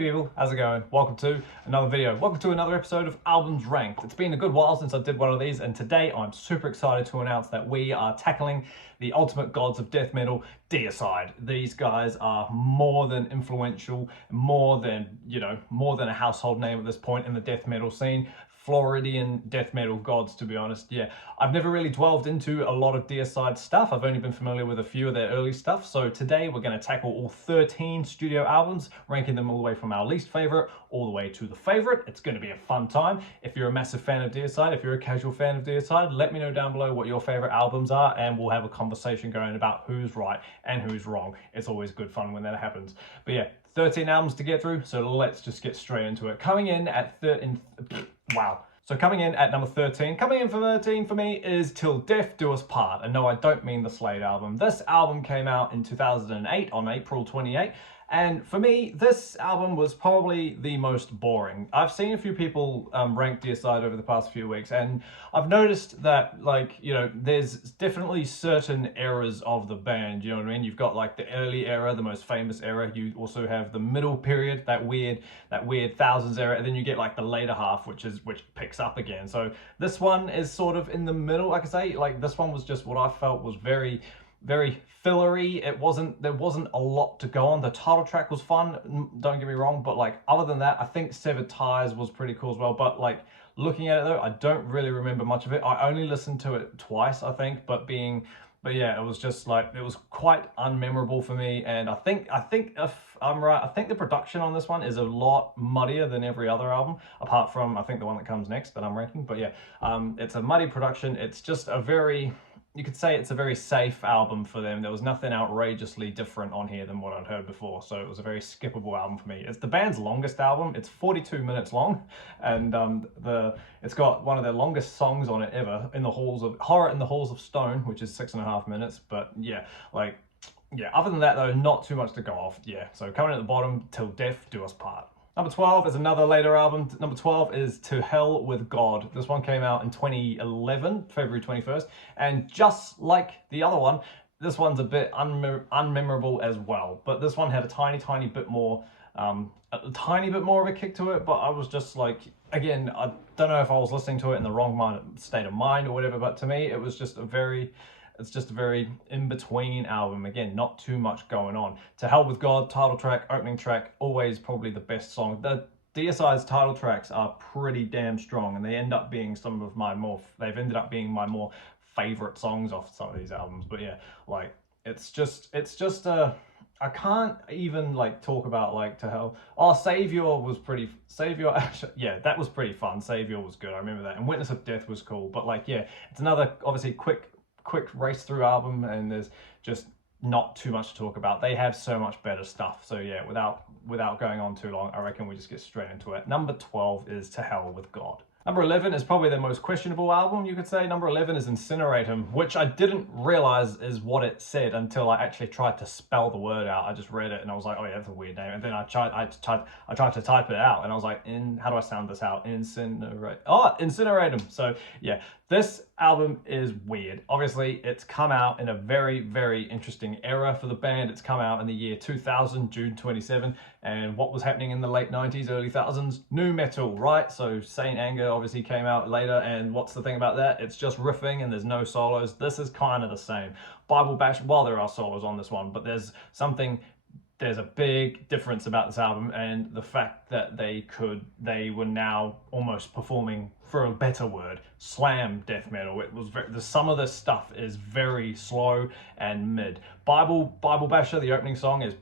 people, how's it going? Welcome to another video. Welcome to another episode of Albums Ranked. It's been a good while since I did one of these, and today I'm super excited to announce that we are tackling the ultimate gods of death metal, Deicide. These guys are more than influential, more than a household name at this point in the death metal scene. Floridian death metal gods, to be honest. Yeah, I've never really delved into a lot of Deicide stuff. I've only been familiar with a few of their early stuff. So today we're going to tackle all 13 studio albums, ranking them all the way from our least favorite all the way to the favorite. It's going to be a fun time. If you're a massive fan of Deicide, if you're a casual fan of Deicide, let me know down below what your favorite albums are, and we'll have a conversation going about who's right and who's wrong. It's always good fun when that happens. But yeah, 13 albums to get through, so let's just get straight into it. Coming in at coming in at number 13, coming in for 13 for me is Till Death Do Us Part. And no, I don't mean the Slade album. This album came out in 2008 on April 28. And for me, this album was probably the most boring. I've seen a few people rank Deicide over the past few weeks, and I've noticed that, there's definitely certain eras of the band, you know what I mean? You've got like the early era, the most famous era. You also have the middle period, that weird thousands era, and then you get like the later half, which picks up again. So this one is sort of in the middle, I could say. Like, this one was just what I felt was very fillery. There wasn't a lot to go on. The title track was fun, don't get me wrong, but like other than that, I think Severed Ties was pretty cool as well. But like looking at it though, I don't really remember much of it. I only listened to it twice, I think, but yeah, it was just like, it was quite unmemorable for me. And I think if I'm right, I think the production on this one is a lot muddier than every other album, apart from I think the one that comes next that I'm ranking. But yeah, it's a muddy production. It's just you could say it's a very safe album for them. There was nothing outrageously different on here than what I'd heard before, so it was a very skippable album for me. It's the band's longest album. It's 42 minutes long, and it's got one of their longest songs on it ever, Horror in the Halls of Stone, which is 6.5 minutes. But yeah, other than that though, not too much to go off. Yeah, so coming at the bottom, Till Death Do Us Part. Number 12 is another later album. Number 12 is To Hell With God. This one came out in 2011, February 21st. And just like the other one, this one's a bit unmemorable as well. But this one had a tiny bit more of a kick to it. But I was just like, again, I don't know if I was listening to it in the wrong state of mind or whatever, but to me, it was just a very in-between album. Again, not too much going on. To Hell With God, title track, opening track, always probably the best song. The Deicide's title tracks are pretty damn strong, and they end up being they've ended up being my more favorite songs off some of these albums. But yeah, like, it's just I can't even like talk about like To Hell. Oh, Savior, actually, yeah, that was pretty fun. Savior was good, I remember that. And Witness of Death was cool. But like, yeah, it's another obviously quick race through album, and there's just not too much to talk about. They have so much better stuff. So yeah, without going on too long, I reckon we just get straight into it. Number 12 is To Hell With God. Number 11 is probably their most questionable album, you could say. Number 11 is Incinerate 'Em, which I didn't realize is what it said until I actually tried to spell the word out. I just read it and I was like, oh yeah, that's a weird name. And then I tried to type it out, and I was like, how do I sound this out? Incinerate 'Em. So yeah, this album is weird. Obviously, it's come out in a very interesting era for the band. It's come out in the year 2000, June 27, and what was happening in the late 90s, early thousands? Nu metal, right? So Saint Anger obviously came out later, and what's the thing about that? It's just riffing and there's no solos. This is kind of the same. Bible Bash, well, there are solos on this one, but there's a big difference about this album, and the fact that they were now almost performing, for a better word, slam death metal. It was some of this stuff is very slow and mid. Bible Basher, the opening song, is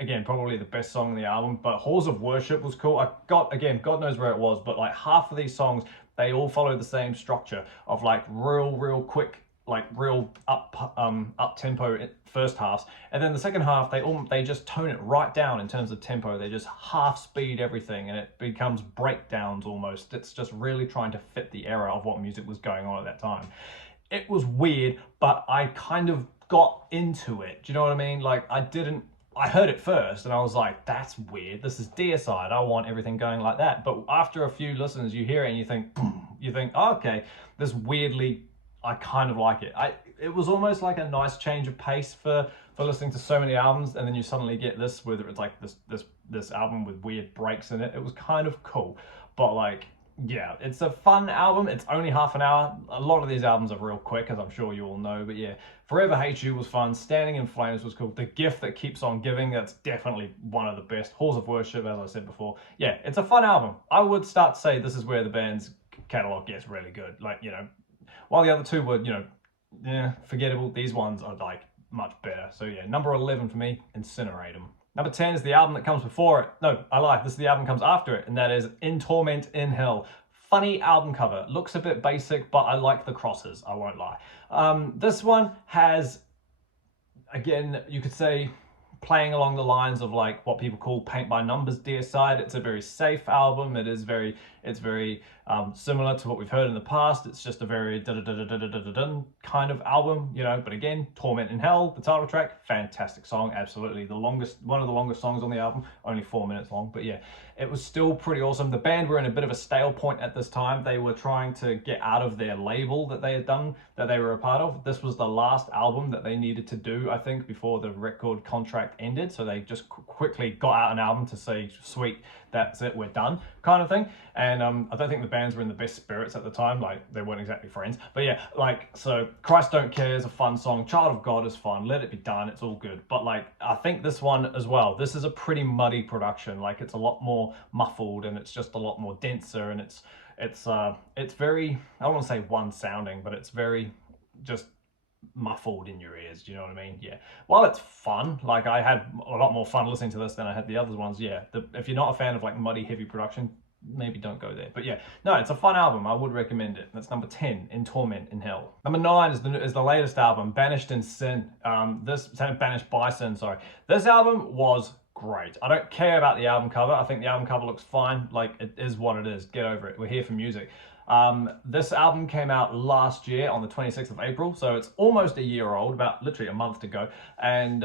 again probably the best song in the album. But Halls of Worship was cool. God knows where it was, but like half of these songs, they all follow the same structure of like real quick, like real up tempo first halves, and then the second half they just tone it right down in terms of tempo. They just half speed everything, and it becomes breakdowns almost. It's just really trying to fit the era of what music was going on at that time. It was weird, but I kind of got into it. Do you know what I mean? Like, I heard it first and I was like, that's weird. This is Deicide. I want everything going like that. But after a few listens, you hear it and you think, oh, okay, this weirdly I kind of like it. It was almost like a nice change of pace for listening to so many albums, and then you suddenly get this, whether it's like this album with weird breaks in it. It was kind of cool, but like, yeah, it's a fun album. It's only half an hour. A lot of these albums are real quick, as I'm sure you all know. But yeah, Forever Hate You was fun. Standing in Flames was cool. The Gift That Keeps On Giving, that's definitely one of the best. Halls of Worship, as I said before. Yeah, it's a fun album. I would start to say this is where the band's catalog gets really good. Like, you know, while the other two were, you know, yeah, forgettable, these ones are like much better. So yeah, number 11 for me, Incinerate 'Em. Number 10 is the album that comes before it. No, I lie. This is the album that comes after it, and that is In Torment in Hell. Funny album cover. Looks a bit basic, but I like the crosses, I won't lie. This one has, again, you could say, playing along the lines of like what people call paint by numbers Deicide. It's a very safe album. It's very similar to what we've heard in the past. It's just a very kind of album, you know. But again, Torment in Hell, the title track, fantastic song, absolutely one of the longest songs on the album, only 4 minutes long. But yeah, it was still pretty awesome. The band were in a bit of a stale point at this time. They were trying to get out of their label that they had done, that they were a part of. This was the last album that they needed to do, I think, before the record contract ended. So they just quickly got out an album to say, sweet, that's it, we're done, kind of thing. And I don't think the bands were in the best spirits at the time. Like, they weren't exactly friends. But yeah, like, so Christ Don't Care is a fun song. Child of God is fun. Let It Be Done, it's all good. But like, I think this one as well, this is a pretty muddy production. Like, it's a lot more muffled, and it's just a lot more denser, and it's very, I don't want to say one sounding, but it's very just muffled in your ears. Do you know what I mean? Yeah. While it's fun, like, I had a lot more fun listening to this than I had the other ones. Yeah. If you're not a fan of like muddy, heavy production, maybe don't go there. But yeah, no, it's a fun album. I would recommend it. That's number 10, In Torment in Hell. Number 9 is the latest album, Banished in Sin. Banished by Sin, sorry. This album was great. I don't care about the album cover. I think the album cover looks fine. Like, it is what it is. Get over it. We're here for music. This album came out last year on the 26th of April, so it's almost a year old, about literally a month to go. And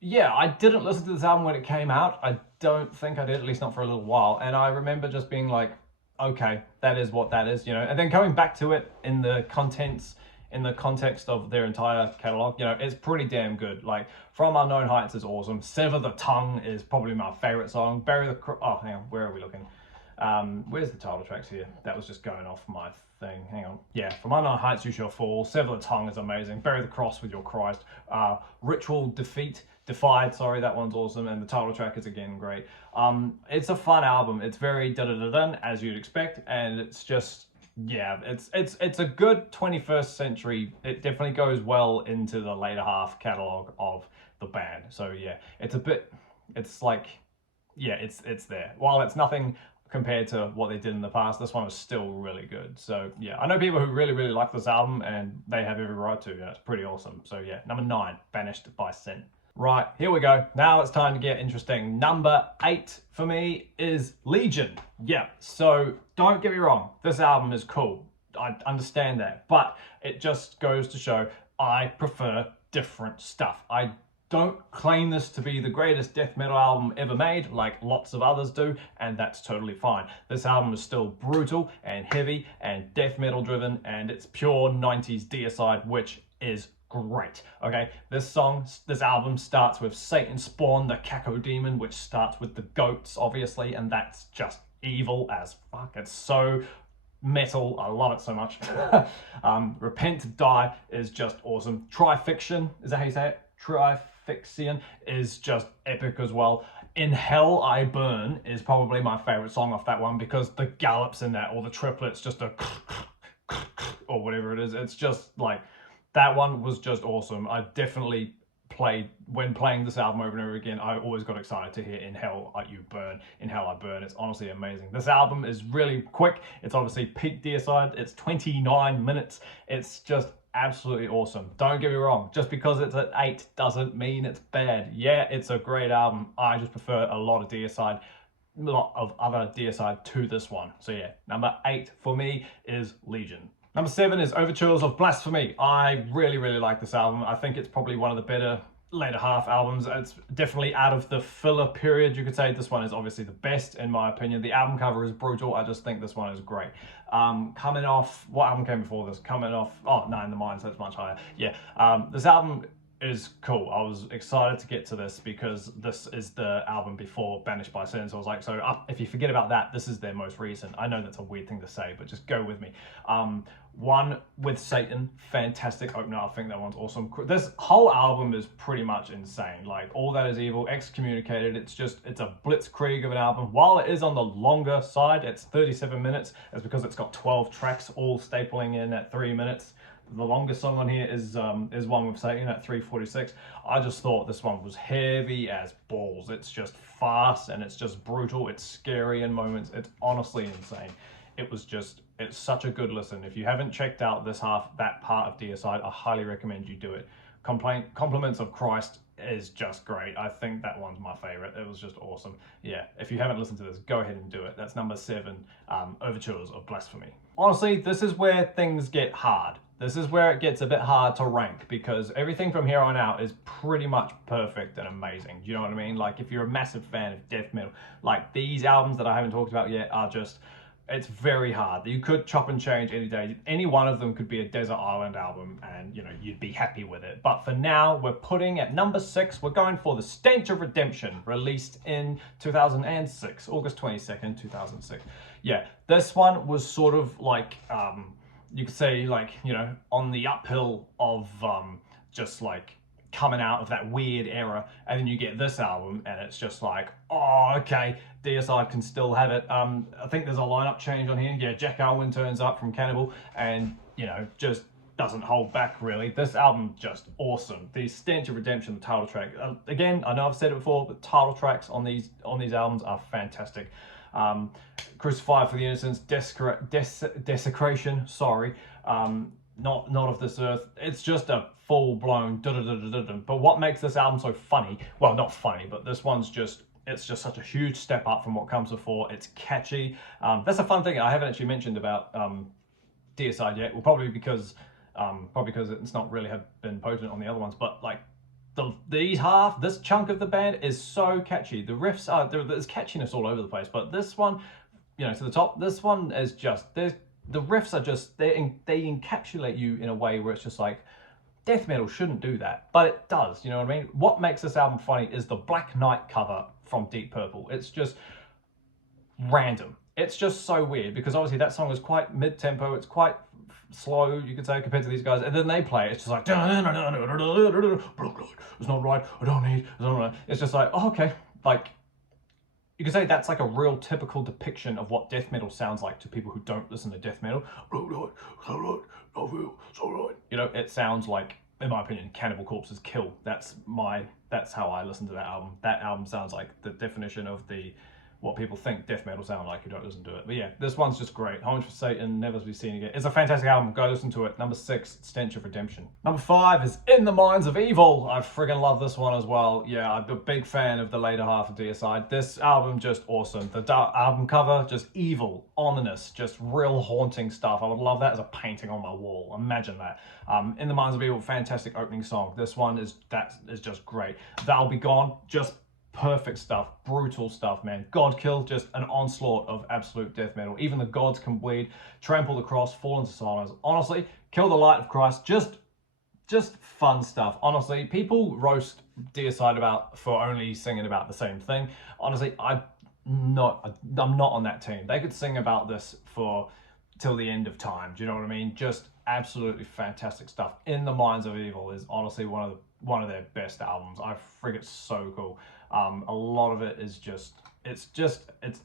yeah, I didn't listen to this album when it came out. I don't think I did, at least not for a little while. And I remember just being like, okay, that is what that is, you know. And then coming back to it in the context of their entire catalog, you know, it's pretty damn good. Like, From Unknown Heights is awesome. Sever the Tongue is probably my favorite song. Oh, hang on, where are we looking? Where's the title tracks here? That was just going off my thing. Hang on. Yeah, From Unknown Heights You Shall Fall. Sever the Tongue is amazing. Bury the Cross with Your Christ. Ritual Defied, sorry, that one's awesome. And the title track is again great. It's a fun album. It's very da-da-da-dun, as you'd expect. And it's just, yeah, it's a good 21st century. It definitely goes well into the later half catalog of the band. So yeah, it's like, yeah, it's there. While it's nothing compared to what they did in the past, this one is still really good. So yeah, I know people who really, really like this album, and they have every right to, and it's pretty awesome. So yeah, number 9, Banished by Sin. Right, here we go. Now it's time to get interesting. Number 8 for me is Legion. Yeah, so don't get me wrong, this album is cool. I understand that, but it just goes to show I prefer different stuff. I don't claim this to be the greatest death metal album ever made, like lots of others do, and that's totally fine. This album is still brutal and heavy and death metal driven, and it's pure 90s Deicide, which is great. Okay, this album starts with Satan's Spawn, the Cacodemon, which starts with the goats, obviously, and that's just evil as fuck. It's so metal, I love it so much. Repent to Die is just awesome. Trifixion, is that how you say it? Trifixion is just epic as well. In Hell I Burn is probably my favorite song off that one, because the gallops in that, or the triplets, just a or whatever it is, it's just like, that one was just awesome. I definitely when playing this album over and over again, I always got excited to hear In Hell You Burn, In Hell I Burn. It's honestly amazing. This album is really quick. It's obviously peak Deicide. It's 29 minutes. It's just absolutely awesome. Don't get me wrong, just because it's at 8 doesn't mean it's bad. Yeah, it's a great album. I just prefer a lot of other Deicide to this one. So yeah, number 8 for me is Legion. Number 7 is Overtures of Blasphemy. I really, really like this album. I think it's probably one of the better later half albums. It's definitely out of the filler period, you could say. This one is obviously the best in my opinion. The album cover is brutal. I just think this one is great. Coming off, what album came before this? Coming off, oh, Nine in the Mind, so it's much higher. Yeah, this album is cool. I was excited to get to this because this is the album before Banished by Sin. So I was like, if you forget about that, this is their most recent. I know that's a weird thing to say, but just go with me. One with Satan, fantastic opener. I think that one's awesome. This whole album is pretty much insane. Like, All That Is Evil, Excommunicated, it's a blitzkrieg of an album. While it is on the longer side, it's 37 minutes. It's because it's got 12 tracks all stapling in at 3 minutes. The longest song on here is one with Satan at 3:46. I just thought this one was heavy as balls. It's just fast and it's just brutal. It's scary in moments. It's honestly insane. It's such a good listen. If you haven't checked out that part of Deicide, I highly recommend you do it. Compliments of Christ is just great. I think that one's my favorite. It was just awesome. Yeah, if you haven't listened to this, go ahead and do it. That's number 7, Overtures of Blasphemy. Honestly, this is where things get hard. This is where it gets a bit hard to rank because everything from here on out is pretty much perfect and amazing. Do you know what I mean? Like, if you're a massive fan of death metal, like these albums that I haven't talked about yet are just, it's very hard. You could chop and change any day. Any one of them could be a desert island album and, you know, you'd be happy with it. But for now, we're putting at number 6, we're going for The Stench of Redemption, released in 2006, August 22nd, 2006. Yeah, this one was sort of like, you could say, like, you know, on the uphill of just like coming out of that weird era, and then you get this album and it's just like, oh, okay, Deicide can still have it. I think there's a lineup change on here. Yeah, Jack Alwyn turns up from Cannibal and, you know, just doesn't hold back really. This album just awesome. The Stench of Redemption, the title track, again, I know I've said it before, but title tracks on these albums are fantastic. Crucified for the Innocents, Desecration, sorry, not of this earth. It's just a full-blown but what makes this album so funny, well, not funny, but this one's just, it's just such a huge step up from what comes before. It's catchy. That's a fun thing I haven't actually mentioned about Deicide yet. Well, probably because it's not really been potent on the other ones, but like this chunk of the band is so catchy. The riffs there's catchiness all over the place, but this one, you know, to the top, this one is just, the riffs are just, they encapsulate you in a way where it's just like, death metal shouldn't do that, but it does, you know what I mean? What makes this album funny is the Black Knight cover from Deep Purple. It's just random. It's just so weird because obviously that song is quite mid-tempo, it's quite slow, you could say, compared to these guys, and then they play, it's just like, it's not right, I don't need, it's not right. It's just like, oh, okay, like, you could say that's like a real typical depiction of what death metal sounds like to people who don't listen to death metal. You know, it sounds like, in my opinion, Cannibal Corpse's Kill. That's how I listen to that album. That album sounds like the definition of what people think death metal sound like who don't listen to it. But yeah, this one's just great. Homage for Satan, Never to Be Seen Again. It's a fantastic album. Go listen to it. Number 6, Stench of Redemption. Number 5 is In the Minds of Evil. I friggin' love this one as well. Yeah, I'm a big fan of the later half of Deicide. This album, just awesome. The album cover, just evil, ominous, just real haunting stuff. I would love that as a painting on my wall. Imagine that. In the Minds of Evil, fantastic opening song. This one is just great. They'll Be Gone, just perfect stuff, brutal stuff, man. Godkill, just an onslaught of absolute death metal. Even the gods can bleed. Trample the Cross, Fall into Silence. Honestly, Kill the Light of Christ, just fun stuff. Honestly, people roast Deicide for only singing about the same thing. Honestly, I'm not on that team. They could sing about this till the end of time. Do you know what I mean? Just absolutely fantastic stuff. In the Minds of Evil is honestly one of their best albums. I frig it's so cool. A lot of it is it's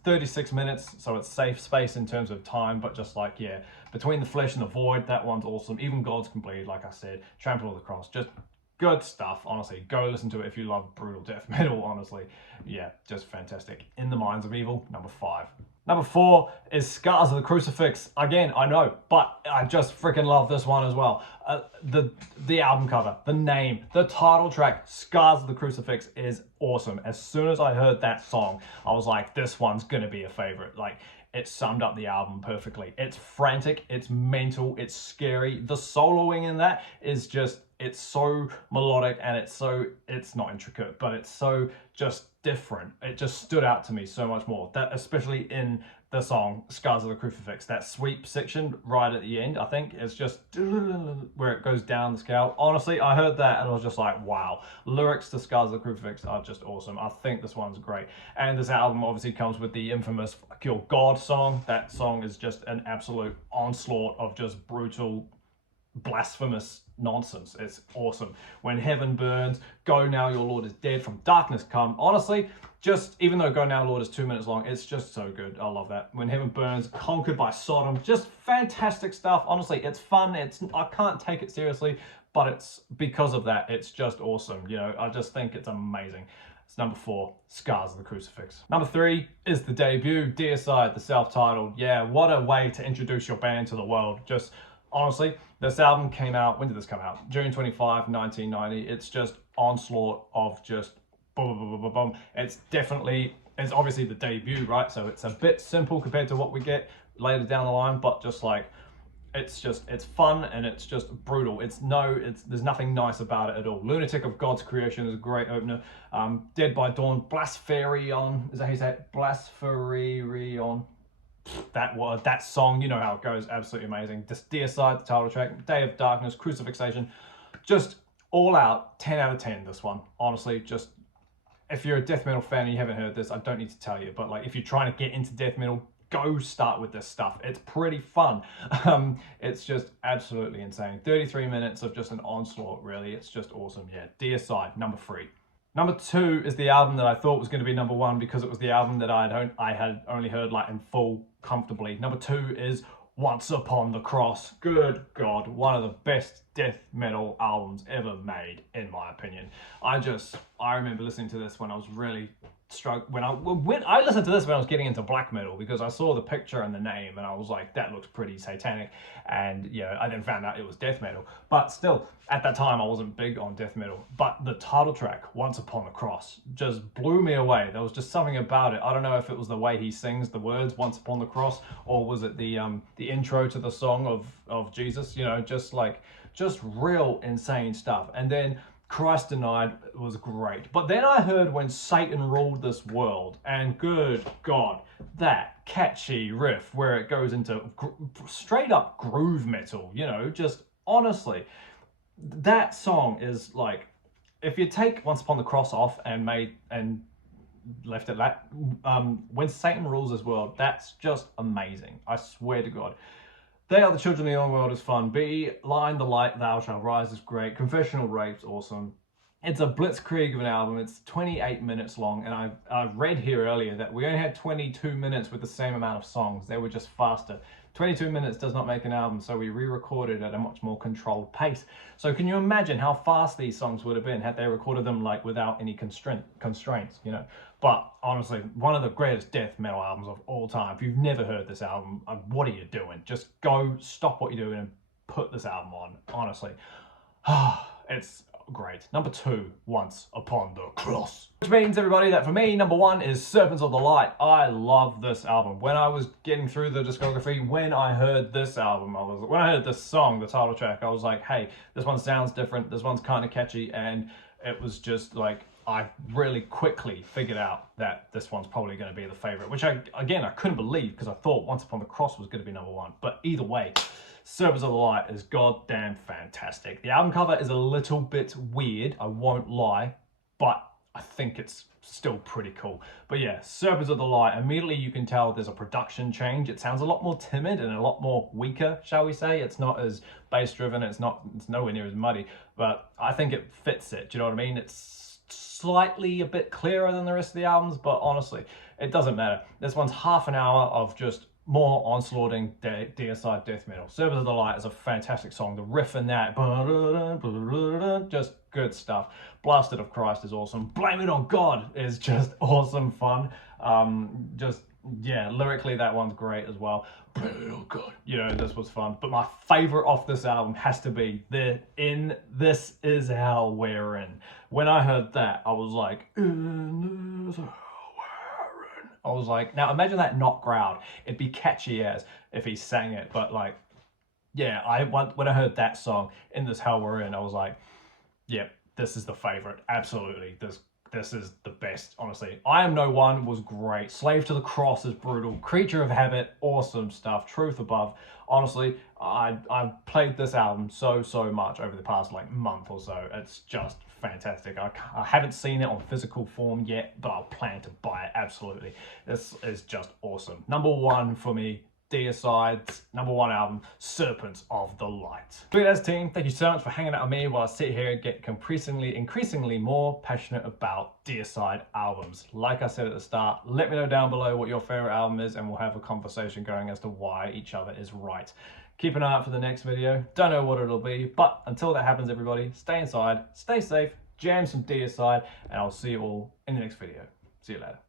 36 minutes, so it's safe space in terms of time, but just like, yeah, Between the Flesh and the Void, that one's awesome. Even Gods Can Bleed, like I said, Trample of the Cross, just good stuff. Honestly, go listen to it if you love brutal death metal. Honestly, yeah, just fantastic. In the Minds of Evil, number 5. Number 4 is Scars of the Crucifix. Again, I know, but I just freaking love this one as well. The album cover, the name, the title track, Scars of the Crucifix, is awesome. As soon as I heard that song, I was like, this one's gonna be a favorite. Like, it summed up the album perfectly. It's frantic, it's mental, it's scary. The soloing in that is just, it's so melodic, and it's not intricate, but it's so just different. It just stood out to me so much more. That, especially in the song Scars of the Crucifix, that sweep section right at the end, I think it's just where it goes down the scale. Honestly, I heard that and I was just like, wow. Lyrics to Scars of the Crucifix are just awesome. I think this one's great. And this album obviously comes with the infamous Fuck Your God song. That song is just an absolute onslaught of just brutal, blasphemous nonsense. It's awesome. When Heaven Burns, Go Now Your Lord Is Dead, From Darkness Come. Honestly, just, even though Go Now Lord is 2 minutes long, it's just so good. I love that. When Heaven Burns, Conquered by Sodom, just fantastic stuff. Honestly, it's fun. I can't take it seriously, but it's because of that, it's just awesome. You know, I just think it's amazing. It's number 4, Scars of the Crucifix. Number 3 is the debut, Deicide, the self-titled. Yeah, what a way to introduce your band to the world. Just, honestly, this album came out, when did this come out? June 25, 1990. It's just onslaught of just boom, boom, boom, boom, boom. It's obviously the debut, right? So it's a bit simple compared to what we get later down the line, but just like, it's fun, and it's just brutal. There's nothing nice about it at all. Lunatic of God's Creation is a great opener. Dead by Dawn, Blaspherion, is that how you say it? Blaspherion. That word, that song, you know how it goes, absolutely amazing. Deicide, the title track, Day of Darkness, Crucifixation, just all out, 10 out of 10, this one. Honestly, just, if you're a death metal fan and you haven't heard this, I don't need to tell you, but like, if you're trying to get into death metal, go start with this stuff. It's pretty fun. It's just absolutely insane. 33 minutes of just an onslaught, really. It's just awesome. Yeah, Deicide, number 3. Number 2 is the album that I thought was going to be number 1 because it was the album that I had only heard like in full comfortably. Number 2 is Once Upon the Cross. Good God, one of the best death metal albums ever made, in my opinion. I remember listening to this when I was really when I listened to this when I was getting into black metal, because I saw the picture and the name and I was like, that looks pretty satanic, and yeah, I then found out it was death metal. But still, at that time I wasn't big on death metal, but the title track, Once Upon the Cross, just blew me away. There was just something about it. I don't know if it was the way he sings the words Once Upon the Cross, or was it the intro to the song of Jesus, you know, just real insane stuff. And then Christ Denied was great. But then I heard When Satan Ruled This World, and good God, that catchy riff where it goes into straight up groove metal, you know, just honestly, that song is like, if you take Once Upon the Cross off and left it that, When Satan Rules This World, that's just amazing. I swear to God. They Are the Children of the Young World is fun. Be Line the Light Thou Shalt Rise is great. Confessional Rape's awesome. It's a blitzkrieg of an album. It's 28 minutes long, and I read here earlier that we only had 22 minutes with the same amount of songs. They were just faster. 22 minutes does not make an album, so we re-recorded at a much more controlled pace. So can you imagine how fast these songs would have been had they recorded them like without any constraints, you know? But honestly, one of the greatest death metal albums of all time. If you've never heard this album, what are you doing? Just go, stop what you're doing and put this album on, honestly. It's great. Number 2, Once Upon the Cross. Which means, everybody, that for me, number 1 is Serpents of the Light. I love this album. When I was getting through the discography, when I heard this album, when I heard this song, the title track, I was like, hey, this one sounds different, this one's kind of catchy, and it was just like, I really quickly figured out that this one's probably going to be the favorite, which I couldn't believe, because I thought Once Upon the Cross was going to be number 1. But either way, Serpents of the Light is goddamn fantastic. The album cover is a little bit weird, I won't lie, but I think it's still pretty cool. But yeah, Serpents of the Light, immediately you can tell there's a production change. It sounds a lot more timid and a lot more weaker, shall we say. It's not as bass driven, it's nowhere near as muddy, but I think it fits it. Do you know what I mean? It's slightly a bit clearer than the rest of the albums, but honestly, it doesn't matter. This one's half an hour of just more onslaughting Deicide death metal. Serpents of the Light is a fantastic song. The riff in that, just good stuff. Blasted of Christ is awesome. Blame It on God is just awesome fun. Yeah, lyrically that one's great as well. Blame It on God, you know, this was fun. But my favorite off this album has to be This Is Hell We're In. When I heard that, I was like, in this hell we're in. I was like, now imagine that not crowd. It'd be catchy as if he sang it, but like, yeah, when I heard that song, In This Hell We're In, I was like, yeah, this is the favorite. Absolutely. This is the best, honestly. I Am No One was great. Slave to the Cross is brutal. Creature of Habit, awesome stuff. Truth Above. Honestly, I've played this album so much over the past like month or so. It's just fantastic. I haven't seen it on physical form yet, but I'll plan to buy it, absolutely. This is just awesome. Number one for me, Deicide's #1 album, Serpents of the Light. Sweet as team, thank you so much for hanging out with me while I sit here and get increasingly more passionate about Deicide albums. Like I said at the start, let me know down below what your favorite album is and we'll have a conversation going as to why each other is right. Keep an eye out for the next video. Don't know what it'll be, but until that happens, everybody, stay inside, stay safe, jam some Deicide, and I'll see you all in the next video. See you later.